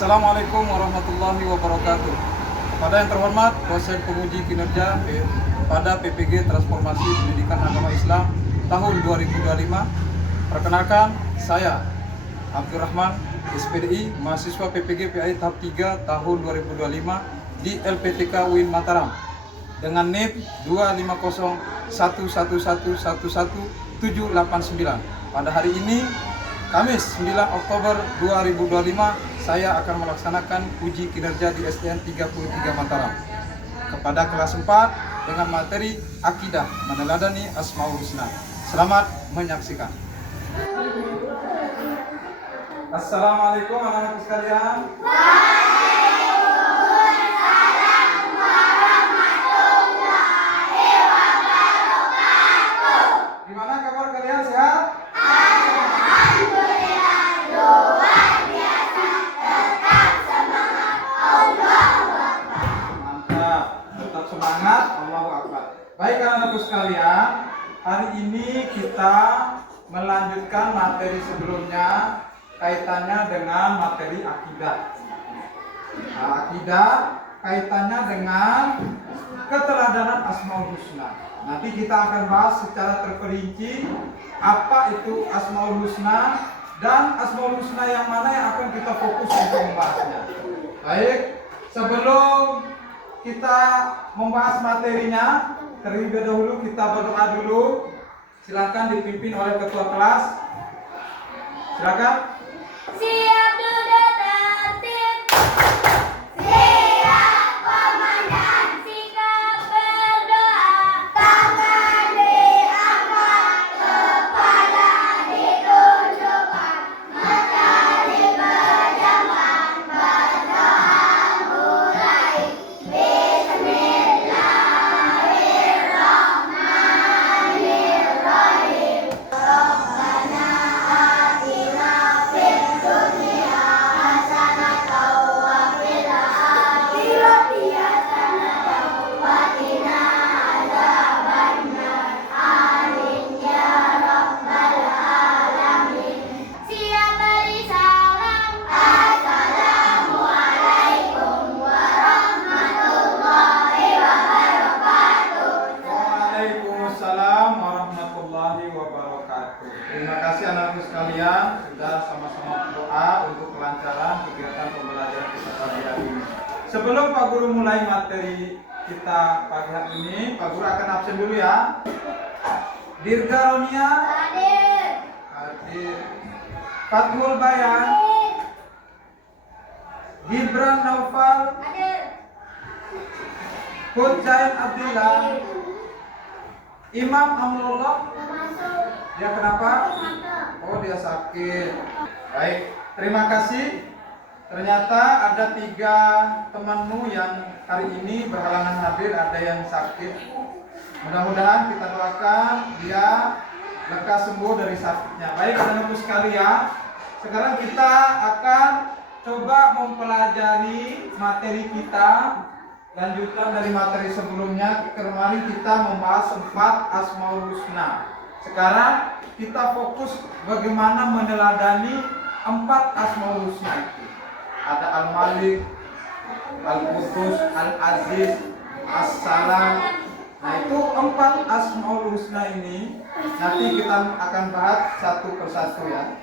Assalamualaikum warahmatullahi wabarakatuh. Kepada yang terhormat dosen penguji kinerja pada PPG Transformasi Pendidikan Agama Islam tahun 2025, perkenalkan saya Abdurrahman, SPDI, mahasiswa PPG PAI tahap 3 tahun 2025 di LPTK UIN Mataram dengan NIM 25011111789. Pada hari ini Kamis 9 Oktober 2025, saya akan melaksanakan uji kinerja di SDN 33 Mataram kepada kelas 4 dengan materi akidah meneladani Asmaul Husna. Selamat menyaksikan. Assalamualaikum anak-anak sekalian. Gimana kabar kalian, sehat? Semangat, Allahu Akbar. Baik anak-anakku sekalian, hari ini kita melanjutkan materi sebelumnya kaitannya dengan materi akidah. Akidah kaitannya dengan keteladanan Asmaul Husna. Nanti kita akan bahas secara terperinci apa itu Asmaul Husna dan Asmaul Husna yang mana yang akan kita fokus untuk membahasnya. Baik, sebelum kita membahas materinya, terlebih dahulu kita berdoa dulu. Silakan dipimpin oleh ketua kelas. Silakan. Siap duduk tertib. Siap komandan. Sikap berdoa. Tangan diangkat, kepala ditunjukkan, mata dipejamkan, berdoa mulai. Bismillahirrahmanirrahim. Rabbana atina fid dunya hasanatan wa fil akhirati hasanatan wa qina adzabannar. Amin ya rabbal alamin. Siap beri salam. Assalamualaikum warahmatullahi wabarakatuh. Waalaikumsalam warahmatullahi wabarakatuh. Terima kasih anak-anak sekalian sudah sama-sama berdoa untuk kelancaran kegiatan pembelajaran kita pagi hari ini. Sebelum Pak Guru mulai materi kita pagi hari ini, Pak Guru akan absen dulu ya. Dirga Ronia Hadir. hadir. Fathul Bayan, Gibran Naufal, Hadir. Hudzain Abdillah, Imam Amrullah. Masuk. Dia kenapa? Mantap. Oh, dia sakit. Baik, terima kasih. Ternyata ada 3 temanmu yang hari ini berhalangan hadir, ada yang sakit. Mudah-mudahan kita doakan dia lekas sembuh dari sakitnya. Baik, anak-anakku sekalian, sekarang kita akan coba mempelajari materi kita. Lanjutan dari materi sebelumnya, kemarin kita membahas 4 Asmaul Husna. Sekarang kita fokus bagaimana meneladani 4 Asmaul Husna itu. Ada Al-Malik, Al-Qudus, Al-Aziz, As-Salam. Nah, itu 4 Asmaul Husna ini nanti kita akan bahas satu persatu ya.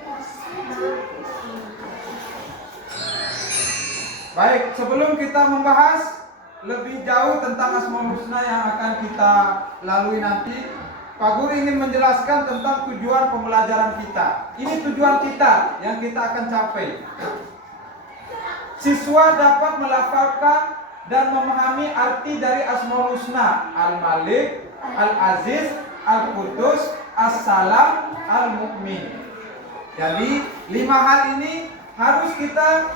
Baik, sebelum kita membahas lebih jauh tentang Asmaul Husna yang akan kita lalui nanti, Pak Guru ingin menjelaskan tentang tujuan pembelajaran kita. Ini tujuan kita yang kita akan capai. Siswa dapat melafalkan dan memahami arti dari Asmaul Husna: Al-Malik, Al-Aziz, Al-Qudus, As-Salam, Al-Mu'min. Jadi 5 hal ini harus kita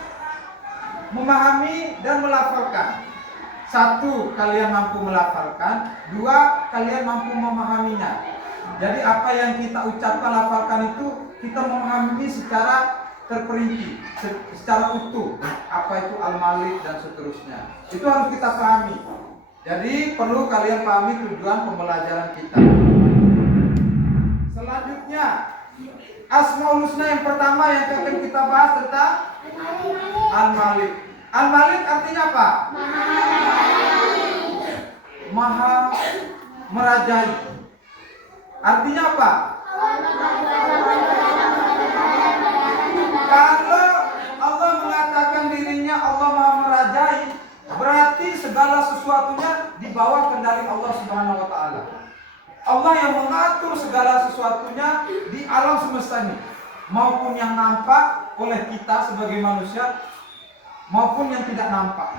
memahami dan melafalkan. 1, kalian mampu melafalkan. 2, kalian mampu memahaminya. Jadi apa yang kita ucapkan, lafalkan itu kita memahami secara terperinci, secara utuh. Apa itu Al-Malik dan seterusnya. Itu harus kita pahami. Jadi perlu kalian pahami tujuan pembelajaran kita. Selanjutnya, Asmaul Husna yang pertama yang akan kita bahas tentang Al-Malik. Al-Malik artinya apa? Maha merajai. Artinya apa? Kalau Allah mengatakan dirinya Allah Maha merajai, berarti segala sesuatunya di bawah kendali Allah Subhanahu wa taala. Allah yang mengatur segala sesuatunya di alam semesta ini, maupun yang nampak oleh kita sebagai manusia, maupun yang tidak nampak.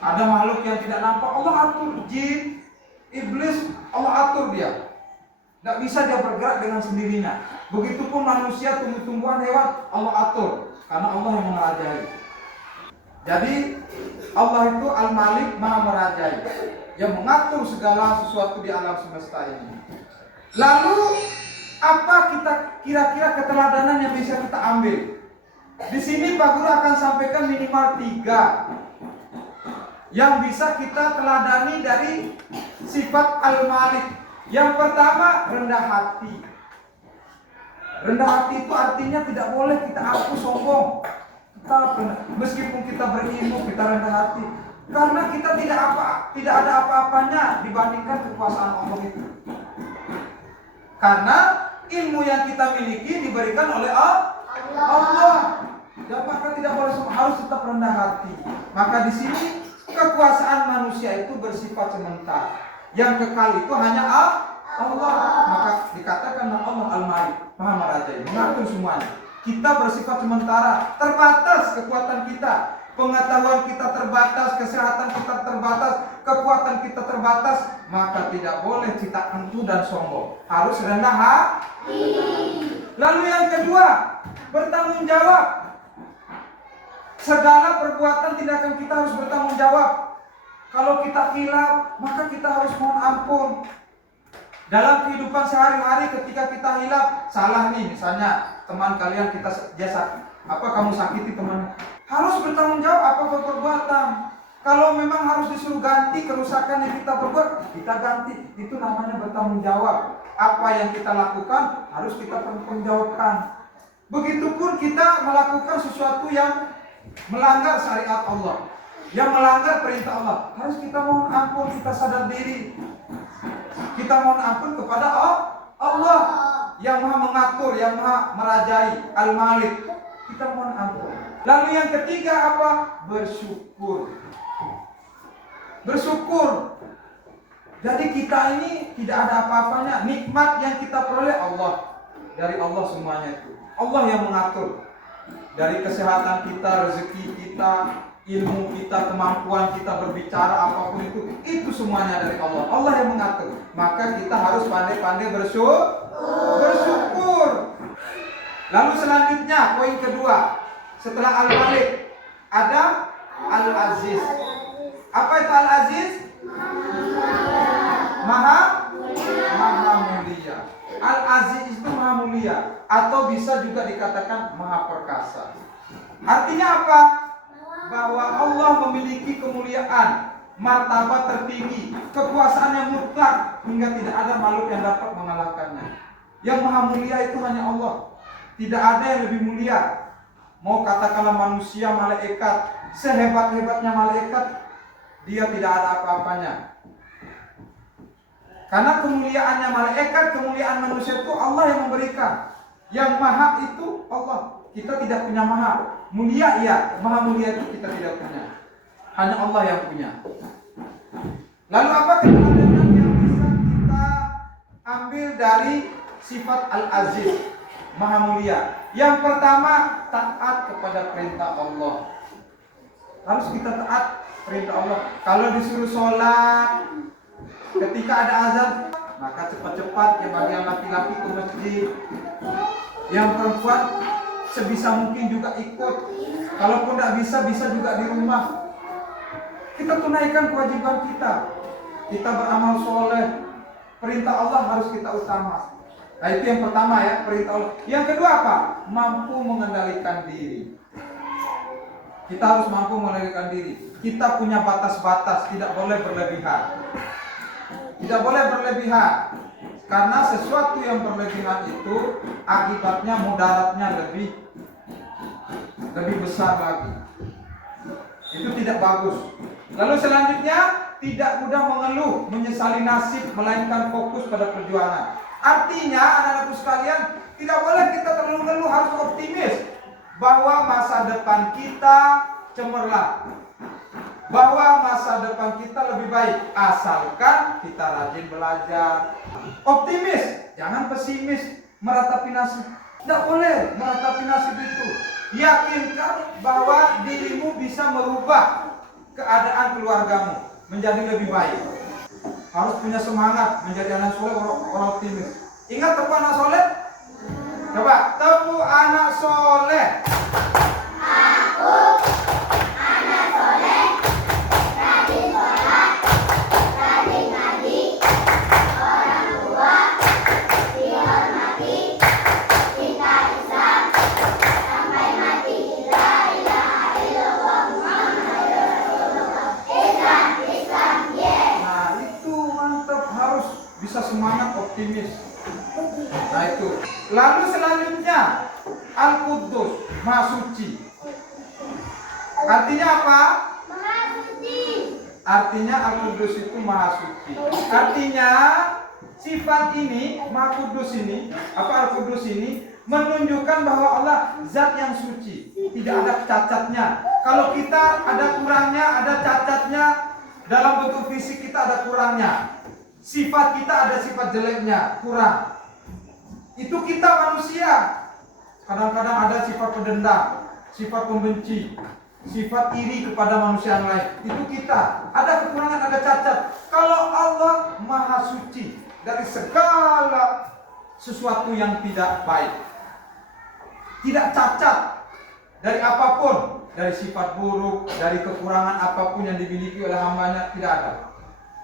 Ada makhluk yang tidak nampak, Allah atur. Jin, iblis, Allah atur dia. Tidak bisa dia bergerak dengan sendirinya. Begitupun manusia, tumbuh-tumbuhan, hewan, Allah atur. Karena Allah yang merajai. Jadi Allah itu Al-Malik, Maha merajai, yang mengatur segala sesuatu di alam semesta ini. Lalu apa kira-kira keteladanan yang bisa kita ambil? Di sini Pak Guru akan sampaikan minimal 3 yang bisa kita teladani dari sifat Al-Malik. Yang pertama, rendah hati. Rendah hati itu artinya tidak boleh kita aku sombong. Meskipun kita berilmu, kita rendah hati. Karena kita tidak ada apa-apanya dibandingkan kekuasaan Allah itu. Karena ilmu yang kita miliki diberikan oleh Allah. Dan maka tidak boleh harus tetap rendah hati. Maka di sini kekuasaan manusia itu bersifat sementara. Yang kekal itu hanya Allah. Maka dikatakan Allah Al-Malik, Maha merajai, mengatur semuanya. Kita bersifat sementara, terbatas kekuatan kita, pengetahuan kita terbatas, kesehatan kita terbatas, kekuatan kita terbatas. Maka tidak boleh kita angkuh dan sombong, harus rendah hati. Lalu yang kedua, bertanggung jawab. Segala perbuatan tindakan kita harus bertanggung jawab. Kalau kita hilaf, maka kita harus mohon ampun. Dalam kehidupan sehari-hari ketika kita hilaf, salah nih, misalnya teman kalian kamu sakiti teman, harus bertanggung jawab apa perbuatan. Kalau memang harus disuruh ganti kerusakan yang kita perbuat, kita ganti. Itu namanya bertanggung jawab. Apa yang kita lakukan harus kita pertanggungjawabkan. Begitupun kita melakukan sesuatu yang melanggar syariat Allah, yang melanggar perintah Allah, harus kita mohon ampun, kita sadar diri. Kita mohon ampun kepada Allah yang Maha mengatur, yang Maha merajai, Al-Malik. Kita mohon ampun. Lalu yang ketiga apa? Bersyukur. Bersyukur. Jadi kita ini tidak ada apa-apanya. Nikmat yang kita peroleh Allah, dari Allah semuanya itu. Allah yang mengatur. Dari kesehatan kita, rezeki kita, ilmu kita, kemampuan kita berbicara, apapun itu semuanya dari Allah. Allah yang mengatur. Maka kita harus pandai-pandai bersyukur. Lalu selanjutnya, poin kedua, setelah Al-Malik ada Al-Aziz. Apa itu Al-Aziz? Maha mulia. Al-Aziz itu maha mulia, atau bisa juga dikatakan maha perkasa. Artinya apa? Bahwa Allah memiliki kemuliaan, martabat tertinggi, kekuasaan yang mutlak, hingga tidak ada makhluk yang dapat mengalahkannya. Yang maha mulia itu hanya Allah. Tidak ada yang lebih mulia. Mau katakanlah manusia, malaikat, sehebat-hebatnya malaikat, dia tidak ada apa-apanya. Karena kemuliaannya malaikat, kemuliaan manusia itu Allah yang memberikan. Yang maha itu Allah. Kita tidak punya maha. Mulia iya, maha mulia itu kita tidak punya. Hanya Allah yang punya. Lalu apa keteladanan yang bisa kita ambil dari sifat Al-Aziz, maha mulia? Yang pertama, taat kepada perintah Allah. Harus kita taat perintah Allah. Kalau disuruh sholat, ketika ada azan, maka cepat-cepat ya bagi yang laki-laki ke masjid. Yang perempuan sebisa mungkin juga ikut. Kalaupun tidak bisa juga di rumah. Kita tunaikan kewajiban kita. Kita beramal soleh. Perintah Allah harus kita utama. Nah itu yang pertama ya, perintah Allah. Yang kedua apa? Mampu mengendalikan diri. Kita harus mampu mengendalikan diri. Kita punya batas-batas, tidak boleh berlebihan. Tidak boleh berlebihan. Karena sesuatu yang berlebihan itu akibatnya mudaratnya lebih lebih besar lagi. Itu tidak bagus. Lalu selanjutnya, tidak mudah mengeluh, menyesali nasib, melainkan fokus pada perjuangan. Artinya, anak-anakku sekalian, tidak boleh kita terlalu ngeluh, harus optimis bahwa masa depan kita cemerlang, bahwa masa depan kita lebih baik, asalkan kita rajin belajar. Optimis, jangan pesimis, meratapi nasib. Tidak boleh meratapi nasib itu. Yakinkan bahwa dirimu bisa merubah keadaan keluargamu menjadi lebih baik. Harus punya semangat menjadi anak soleh, orang optimis. Ingat tepu anak soleh? Coba tepu anak soleh. Aku anak soleh, rajin sholat, rajin ngaji, orang tua dihormati, cinta Islam sampai mati. La ilaha illallah Muhammadur Rasulullah. Islam, yeah. Nah itu mantap, harus bisa semangat optimis. Nah itu. Lalu selanjutnya Al-Quddus, Maha Suci. Artinya apa? Maha Suci. Artinya Al-Quddus itu Maha Suci. Artinya sifat ini, Maha Kudus ini, apa Al-Quddus ini menunjukkan bahwa Allah zat yang suci, tidak ada cacatnya. Kalau kita ada kurangnya, ada cacatnya, dalam bentuk fisik kita ada kurangnya. Sifat kita ada sifat jeleknya, kurang. Itu kita manusia. Kadang-kadang ada sifat pendendam, sifat pembenci, sifat iri kepada manusia yang lain. Itu kita. Ada kekurangan, ada cacat. Kalau Allah Maha Suci dari segala sesuatu yang tidak baik, tidak cacat dari apapun, dari sifat buruk, dari kekurangan apapun yang dimiliki oleh hambanya, tidak ada.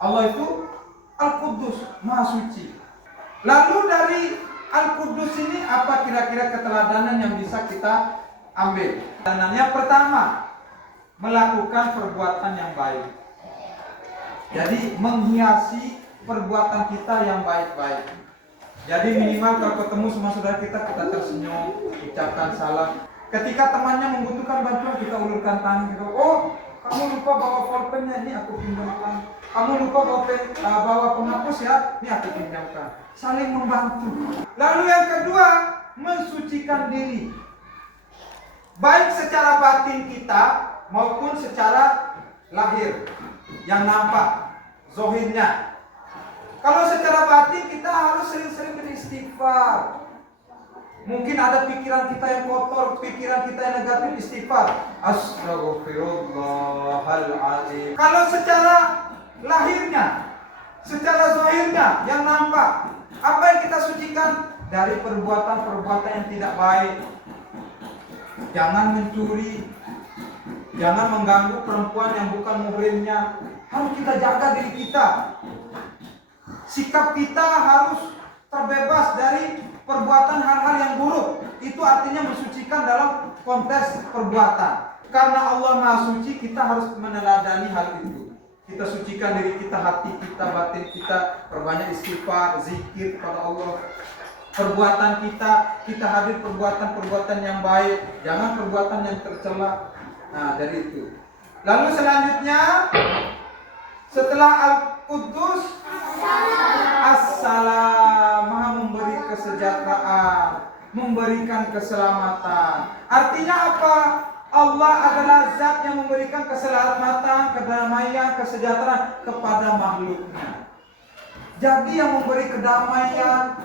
Allah itu Al-Quddus, Maha Suci. Lalu dari Al-Quddus ini apa kira-kira keteladanan yang bisa kita ambil? Teladanannya pertama, melakukan perbuatan yang baik. Jadi menghiasi perbuatan kita yang baik-baik. Jadi minimal kalau ketemu sama saudara kita tersenyum, ucapkan salam. Ketika temannya membutuhkan bantuan, kita ulurkan tangan gitu. Oh, kamu lupa bawa pulpennya, ini aku pinjamkan. Kamu lupa bawa penghapus ya, ini aku pinjamkan. Saling membantu. Lalu yang kedua, mensucikan diri. Baik secara batin kita maupun secara lahir yang nampak, zohirnya. Kalau secara batin kita harus sering-sering beristighfar. Mungkin ada pikiran kita yang kotor, pikiran kita yang negatif, istighfar. Astaghfirullahaladzim. Kalau secara lahirnya, secara zahirnya yang nampak, apa yang kita sucikan? Dari perbuatan-perbuatan yang tidak baik. Jangan mencuri, jangan mengganggu perempuan yang bukan muhrimnya. Harus kita jaga diri kita. Sikap kita harus terbebas dari perbuatan hal-hal yang buruk. Itu artinya mensucikan dalam konteks perbuatan. Karena Allah Maha Suci, kita harus meneladani hal itu. Kita sucikan diri kita, hati kita, batin kita, perbanyak istighfar, zikir kepada Allah. Perbuatan kita hadir perbuatan-perbuatan yang baik, jangan perbuatan yang tercela. Nah, dari itu. Lalu selanjutnya, setelah Al-Quddus, As-Salam, Maha memberi kesejahteraan, memberikan keselamatan. Artinya apa? Allah adalah zat yang memberikan keselamatan, kedamaian, kesejahteraan kepada makhluknya. Jadi yang memberi kedamaian,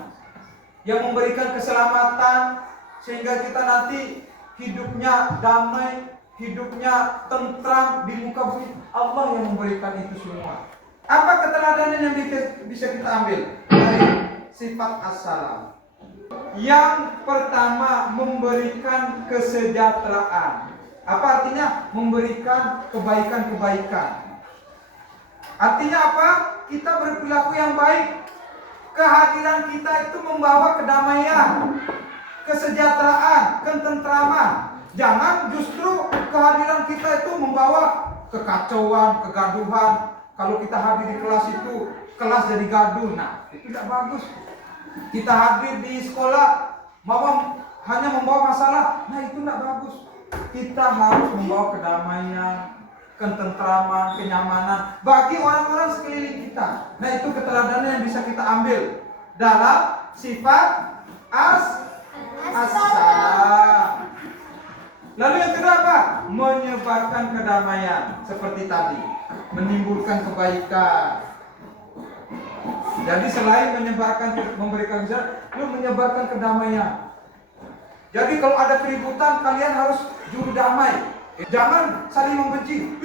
yang memberikan keselamatan, sehingga kita nanti hidupnya damai, hidupnya tentram di muka bumi, Allah yang memberikan itu semua. Apa keteladanan yang bisa kita ambil dari sifat As-Salam? Yang pertama, memberikan kesejahteraan. Apa artinya? Memberikan kebaikan-kebaikan. Artinya apa? Kita berperilaku yang baik. Kehadiran kita itu membawa kedamaian, kesejahteraan, ketentraman. Jangan justru kehadiran kita itu membawa kekacauan, kegaduhan. Kalau kita hadir di kelas itu, kelas jadi gaduh. Nah, itu tidak bagus. Kita hadir di sekolah, hanya membawa masalah. Nah, itu tidak bagus. kita harus membawa kedamaian, ketentraman, kenyamanan bagi orang-orang sekeliling kita. Nah, itu keteladanan yang bisa kita ambil dalam sifat as-salam. Lalu yang kedua apa? Menyebarkan kedamaian seperti tadi, menimbulkan kebaikan. Jadi selain memberikan zakat, lu menyebarkan kedamaian. Jadi kalau ada keributan, kalian harus juru damai. Jangan saling membenci.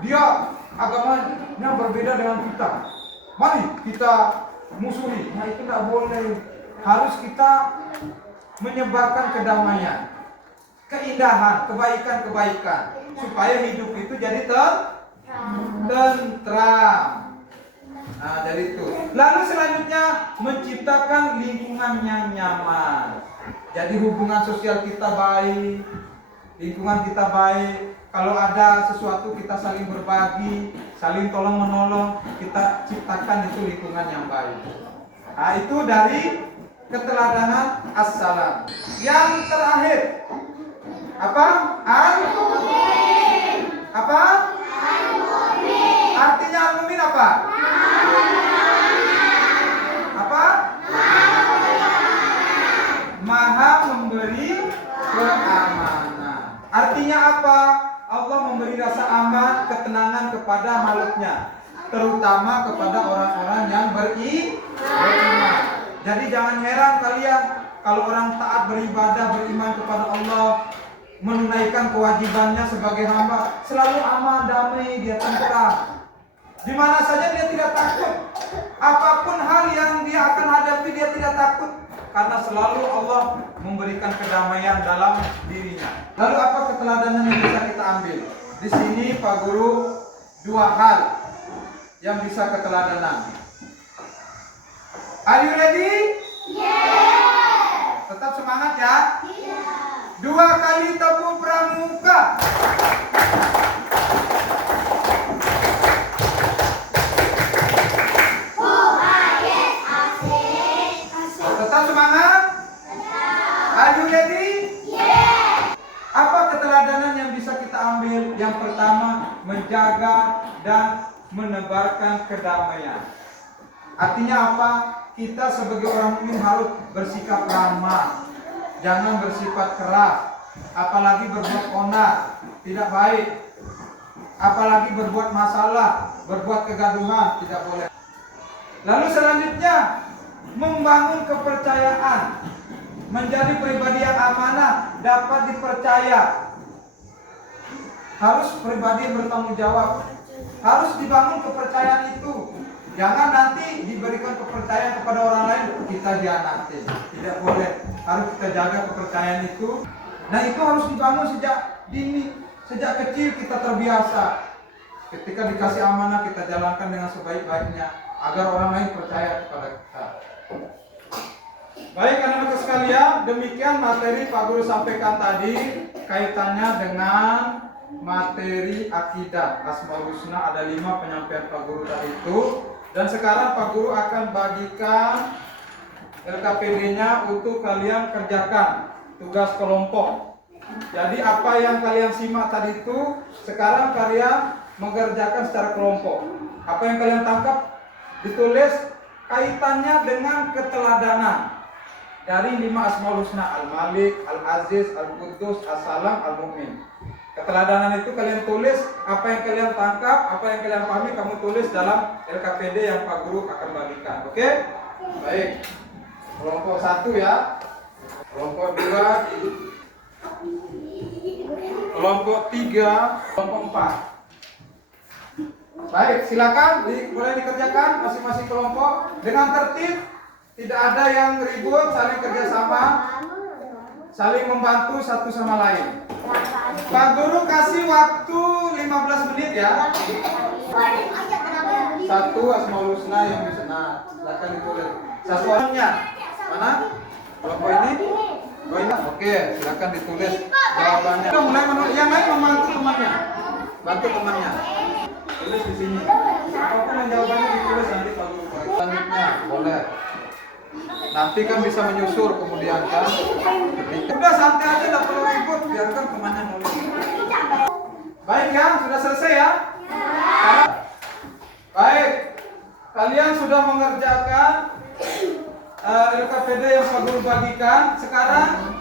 Dia agamanya berbeda dengan kita. Mari kita musuhi. Nah, itu tidak boleh. Harus kita menyebarkan kedamaian, keindahan, kebaikan-kebaikan, supaya hidup itu jadi tentram. Nah, dari itu. Lalu selanjutnya menciptakan lingkungan yang nyaman. Jadi hubungan sosial kita baik, lingkungan kita baik. Kalau ada sesuatu kita saling berbagi, saling tolong menolong, kita ciptakan itu lingkungan yang baik. Nah, itu dari keteladanan as-salam. Yang terakhir apa? Al-mu'min. Apa? Al-mu'min. Artinya al-mu'min apa? Apa? Maha memberi keamanan. Artinya apa? Allah memberi rasa aman, ketenangan kepada makhluknya, terutama kepada orang-orang yang beriman. Jadi jangan heran kalian kalau orang taat beribadah, beriman kepada Allah, menunaikan kewajibannya sebagai hamba, selalu aman, damai, dia tentram. Di mana saja dia tidak takut. Apapun hal yang dia akan hadapi, dia tidak takut. Karena selalu Allah memberikan kedamaian dalam dirinya. Lalu apa keteladanan yang bisa kita ambil? Di sini Pak Guru dua hal yang bisa keteladanan. Are you ready? Yes. Tetap semangat ya. Yeah. 2 kali tepuk pramuka. Tetap semangat. Are you ready? Yes. Apa keteladanan yang bisa kita ambil? Yang pertama, menjaga dan menebarkan kedamaian. Artinya apa? Kita sebagai orang mukmin harus bersikap ramah, jangan bersifat keras, apalagi berbuat onar, tidak baik, apalagi berbuat masalah, berbuat kegaduhan, tidak boleh. Lalu selanjutnya, membangun kepercayaan, menjadi pribadi yang amanah, dapat dipercaya. Harus pribadi yang bertanggung jawab, harus dibangun kepercayaan itu. Jangan nanti diberikan kepercayaan kepada orang lain, kita hianati. Tidak boleh. Harus kita jaga kepercayaan itu. Nah, itu harus dibangun sejak dini, sejak kecil kita terbiasa. Ketika dikasih amanah, kita jalankan dengan sebaik-baiknya agar orang lain percaya kepada kita. Baik anak-anak sekalian, demikian materi Pak Guru sampaikan tadi kaitannya dengan materi akidah Asmaul Husna. Ada 5 penyampaian Pak Guru tadi itu. Dan sekarang Pak Guru akan bagikan LKPD-nya untuk kalian kerjakan tugas kelompok. Jadi apa yang kalian simak tadi itu sekarang kalian mengerjakan secara kelompok. Apa yang kalian tangkap ditulis kaitannya dengan keteladanan dari 5 Asmaul Husna: Al-Malik, Al-Aziz, Al-Quddus, As-Salam, Al-Mu'min. Keteladanan itu kalian tulis, apa yang kalian tangkap, apa yang kalian pahami, kamu tulis dalam LKPD yang Pak Guru akan bagikan. Oke? Baik. Kelompok 1 ya. Kelompok 2, kelompok 3, kelompok 4. Baik, silakan boleh dikerjakan masing-masing kelompok dengan tertib, tidak ada yang ribut, saling kerjasama, saling membantu satu sama lain. Pak Guru kasih waktu 15 menit ya. 1 Asmaul Husna yang bisa. Nah, silakan ditulis. 1 orangnya. Mana? Kelompok ini? Oh ini. Oke, silakan ditulis jawabannya. Kita mulai yang lain membantu temannya. Bantu temannya. Tulis di sini. Apapun yang jawabannya ditulis nanti Pak Guru. Selanjutnya, boleh. Nanti kan bisa menyusul kemudian kan. Udah santai aja, tidak perlu ribut, biarkan temannya nulis. Baik ya, sudah selesai ya? Baik, kalian sudah mengerjakan LKPD yang Pak Guru bagikan. Sekarang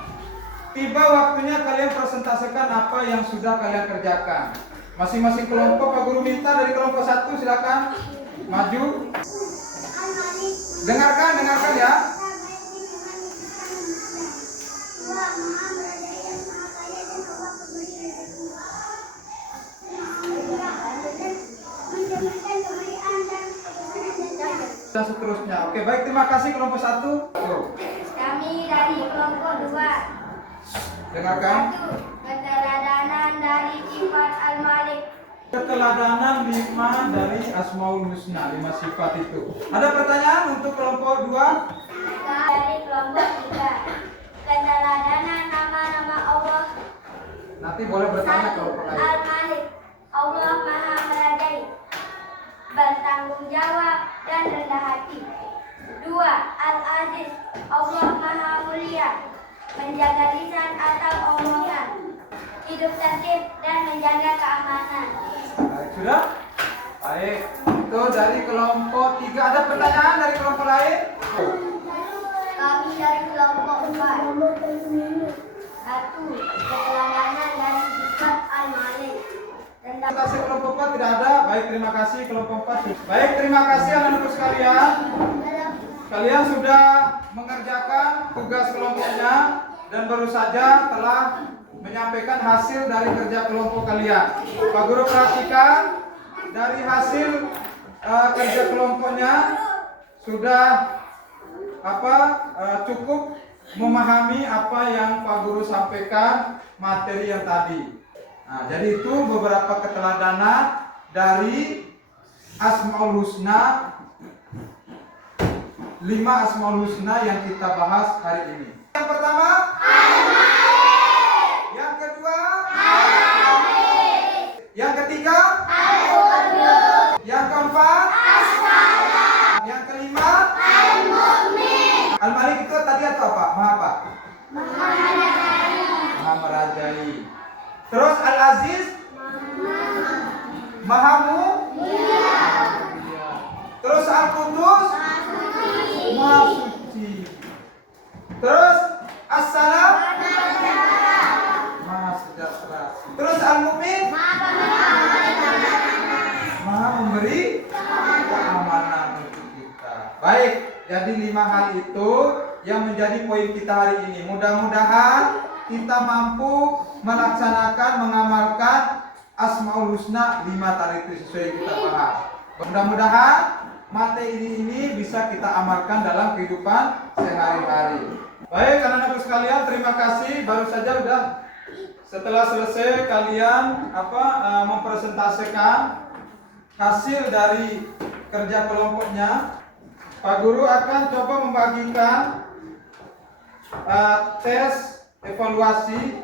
tiba waktunya kalian presentasikan apa yang sudah kalian kerjakan. Masing-masing kelompok Pak Guru minta dari kelompok 1 silakan maju. Dengarkan ya. Dan seterusnya. Oke, baik, terima kasih kelompok 1. Kami dari kelompok 2. Dengarkan. 1. Keteladanan dari sifat Al-Malik. Keteladanan 5 dari Asmaul Husna, 5 sifat itu. Ada pertanyaan untuk kelompok 2? Dari kelompok 3. Keteladanan nama-nama Allah. Nanti boleh bertanya 1. kelompok lain. Al-Malik. Allah Maha Merajai, bertanggung jawab dan rendah hati. 2. Al-Aziz. Allah Maha Mulia, menjaga lisan atau omongan, hidup tertib dan menjaga keamanan. Baik, sudah? Baik, itu dari kelompok 3. Ada pertanyaan dari kelompok lain? Kami dari kelompok 4. 1. Keteladanan dari sifat Al-Malik. Terima kasih kelompok 4 tidak ada. Baik, terima kasih kelompok 4. Baik, terima kasih anak-anak sekalian. Kalian sudah mengerjakan tugas kelompoknya dan baru saja telah menyampaikan hasil dari kerja kelompok kalian. Pak Guru perhatikan dari hasil kerja kelompoknya sudah cukup memahami apa yang Pak Guru sampaikan materi yang tadi. Nah, jadi itu beberapa keteladanan dari Asmaul Husna, 5 Asmaul Husna yang kita bahas hari ini. Yang pertama, Al-Malik. Yang kedua, Al-Malik. Yang ketiga, Al-Qudus. Yang keempat, As-Salam. Yang kelima, Al-Mu'min. Al-Malik itu tadi atau apa? Maha apa? Maha Merajai. Terus Al-Aziz, Maha Mulia. Terus Al-Qudus, Maha Suci. Terus As-Salam, Maha Sejahtera. Terus Al-Mu'min, Maha memberi keamanan untuk kita. Baik, jadi 5 hal itu yang menjadi poin kita hari ini. Mudah-mudahan kita mampu melaksanakan, mengamalkan Asmaul Husna 5 tadi itu sesuai yang kita bahas. Mudah-mudahan materi ini bisa kita amalkan dalam kehidupan sehari-hari. Baik, anak-anak sekalian, terima kasih. Baru saja sudah setelah selesai kalian mempresentasikan hasil dari kerja kelompoknya. Pak Guru akan coba membagikan tes evaluasi.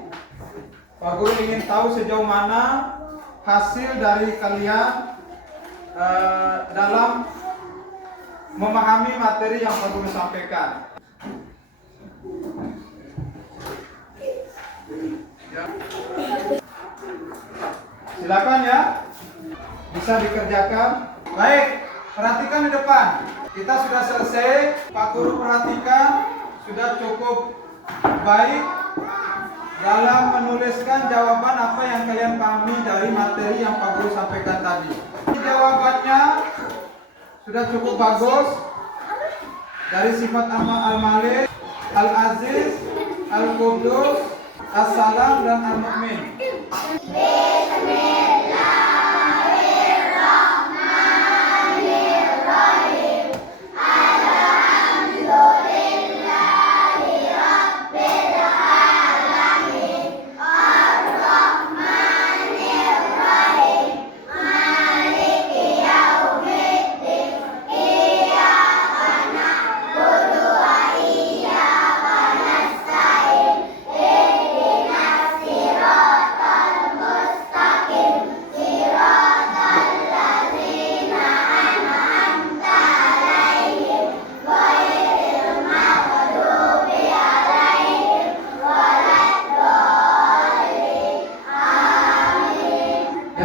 Pak Guru ingin tahu sejauh mana hasil dari kalian dalam memahami materi yang Pak Guru sampaikan. Ya. Silakan ya, bisa dikerjakan. Baik, perhatikan di depan. Kita sudah selesai. Pak Guru perhatikan, sudah cukup baik dalam menuliskan jawaban apa yang kalian pahami dari materi yang Pak Guru sampaikan tadi. Jawabannya sudah cukup bagus dari sifat Al-Malik, Al-Aziz, Al-Qudus, As-Salam, dan Al-Mu'min.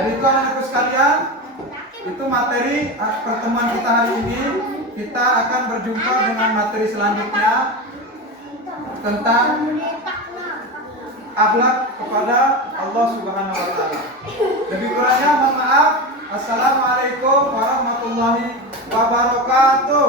Jadi itu anak-anakku sekalian, itu materi pertemuan kita hari ini. Kita akan berjumpa dengan materi selanjutnya tentang akhlak kepada Allah Subhanahu wa taala. Lebih kurangnya mohon maaf. Assalamualaikum warahmatullahi wabarakatuh.